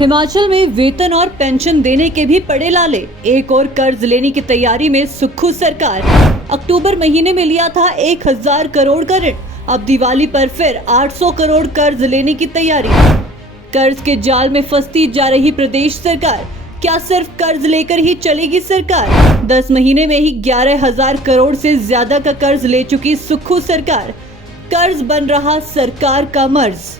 हिमाचल में वेतन और पेंशन देने के भी पड़े लाले। एक और कर्ज लेने की तैयारी में सुक्खू सरकार। अक्टूबर महीने में लिया था 1000 करोड़ का ऋण, अब दिवाली पर फिर 800 करोड़ कर्ज लेने की तैयारी। कर्ज के जाल में फंसती जा रही प्रदेश सरकार। क्या सिर्फ कर्ज लेकर ही चलेगी सरकार? 10 महीने में ही 11,000 करोड़ से ज्यादा का कर्ज ले चुकी सुक्खू सरकार। कर्ज बन रहा सरकार का मर्ज।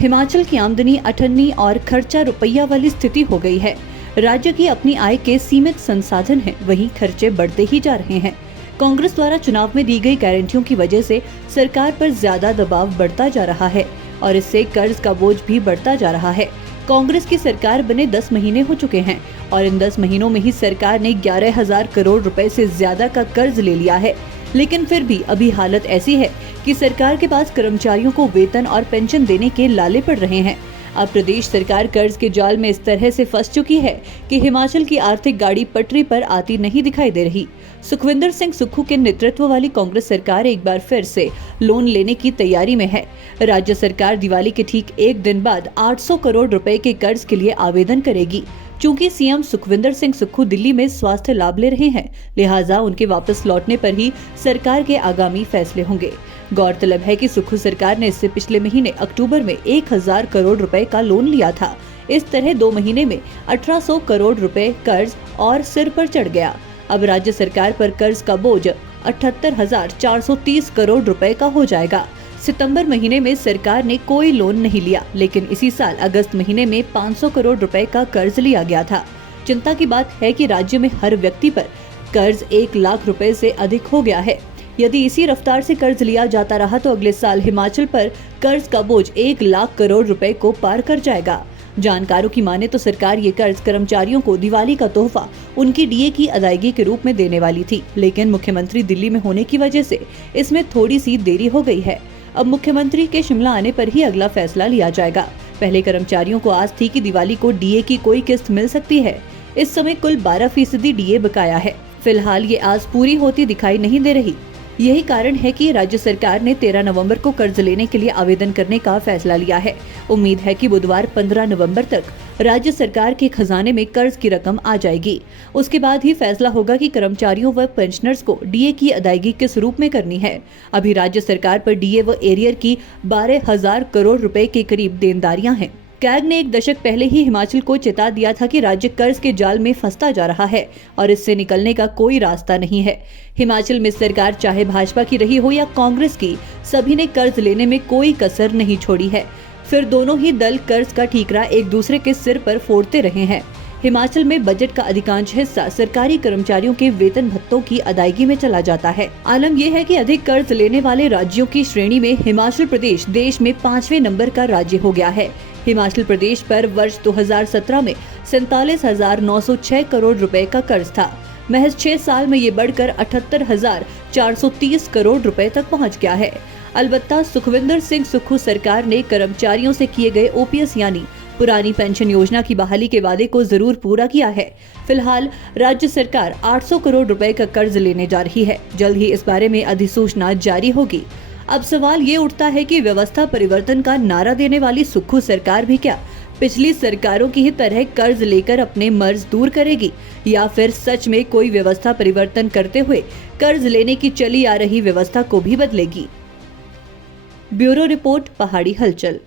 हिमाचल की आमदनी अठन्नी और खर्चा रुपया वाली स्थिति हो गई है। राज्य की अपनी आय के सीमित संसाधन हैं, वहीं खर्चे बढ़ते ही जा रहे हैं। कांग्रेस द्वारा चुनाव में दी गई गारंटियों की वजह से सरकार पर ज्यादा दबाव बढ़ता जा रहा है और इससे कर्ज का बोझ भी बढ़ता जा रहा है। कांग्रेस की सरकार बने 10 महीने हो चुके हैं और इन 10 महीनों में ही सरकार ने 11,000 करोड़ रुपए से ज्यादा का कर्ज ले लिया है। लेकिन फिर भी अभी हालत ऐसी है कि सरकार के पास कर्मचारियों को वेतन और पेंशन देने के लाले पड़ रहे हैं। अब प्रदेश सरकार कर्ज के जाल में इस तरह से फंस चुकी है कि हिमाचल की आर्थिक गाड़ी पटरी पर आती नहीं दिखाई दे रही। सुखविंदर सिंह सुक्खू के नेतृत्व वाली कांग्रेस सरकार एक बार फिर से लोन लेने की तैयारी में है। राज्य सरकार दिवाली के ठीक एक दिन बाद 800 करोड़ रुपए के कर्ज के लिए आवेदन करेगी। चूंकि सीएम सुखविंदर सिंह सुक्खू दिल्ली में स्वास्थ्य लाभ ले रहे हैं, लिहाजा उनके वापस लौटने पर ही सरकार के आगामी फैसले होंगे। गौरतलब है कि सुक्खू सरकार ने इससे पिछले महीने अक्टूबर में 1000 करोड़ रुपए का लोन लिया था। इस तरह 2 महीने में 1800 करोड़ रुपए कर्ज और सिर पर चढ़ गया। अब राज्य सरकार पर कर्ज का बोझ 78,430 करोड़ रुपए का हो जाएगा। सितंबर महीने में सरकार ने कोई लोन नहीं लिया, लेकिन इसी साल अगस्त महीने में 500 करोड़ रुपए का कर्ज लिया गया था। चिंता की बात है कि राज्य में हर व्यक्ति पर कर्ज 1 लाख रुपए से अधिक हो गया है। यदि इसी रफ्तार से कर्ज लिया जाता रहा तो अगले साल हिमाचल पर कर्ज का बोझ 1 लाख करोड़ रुपए को पार कर जाएगा। जानकारों की माने तो सरकार ये कर्ज कर्मचारियों को दिवाली का तोहफा उनकी डीए की अदायगी के रूप में देने वाली थी, लेकिन मुख्यमंत्री दिल्ली में होने की वजह से इसमें थोड़ी सी देरी हो गई है। अब मुख्यमंत्री के शिमला आने पर ही अगला फैसला लिया जाएगा। पहले कर्मचारियों को आस थी कि दिवाली को डीए की कोई किस्त मिल सकती है। इस समय कुल 12% डीए बकाया है। फिलहाल ये आस पूरी होती दिखाई नहीं दे रही। यही कारण है कि राज्य सरकार ने 13 नवंबर को कर्ज लेने के लिए आवेदन करने का फैसला लिया है। उम्मीद है कि बुधवार 15 नवंबर तक राज्य सरकार के खजाने में कर्ज की रकम आ जाएगी। उसके बाद ही फैसला होगा कि कर्मचारियों व पेंशनर्स को डीए की अदायगी किस रूप में करनी है। अभी राज्य सरकार पर डीए व एरियर की 12,000 करोड़ रुपए के करीब देनदारियां हैं। कैग ने 1 दशक पहले ही हिमाचल को चेता दिया था कि राज्य कर्ज के जाल में फंसता जा रहा है और इससे निकलने का कोई रास्ता नहीं है। हिमाचल में सरकार चाहे भाजपा की रही हो या कांग्रेस की, सभी ने कर्ज लेने में कोई कसर नहीं छोड़ी है। फिर दोनों ही दल कर्ज का ठीकरा एक दूसरे के सिर पर फोड़ते रहे हैं। हिमाचल में बजट का अधिकांश हिस्सा सरकारी कर्मचारियों के वेतन भत्तों की अदायगी में चला जाता है। आलम यह है कि अधिक कर्ज लेने वाले राज्यों की श्रेणी में हिमाचल प्रदेश देश में 5वें नंबर का राज्य हो गया है। हिमाचल प्रदेश पर वर्ष 2017 में 47,906 करोड़ रुपए का कर्ज था। महज 6 साल में ये बढ़कर 78,430 करोड़ रुपए तक पहुंच गया है। अलबत्ता सुखविंदर सिंह सुक्खू सरकार ने कर्मचारियों से किए गए ओपीएस यानी पुरानी पेंशन योजना की बहाली के वादे को जरूर पूरा किया है। फिलहाल राज्य सरकार 800 करोड़ रुपए का कर्ज लेने जा रही है। जल्द ही इस बारे में अधिसूचना जारी होगी। अब सवाल ये उठता है कि व्यवस्था परिवर्तन का नारा देने वाली सुक्खू सरकार भी क्या पिछली सरकारों की ही तरह कर्ज लेकर अपने मर्ज दूर करेगी या फिर सच में कोई व्यवस्था परिवर्तन करते हुए कर्ज लेने की चली आ रही व्यवस्था को भी बदलेगी। ब्यूरो रिपोर्ट, पहाड़ी हलचल।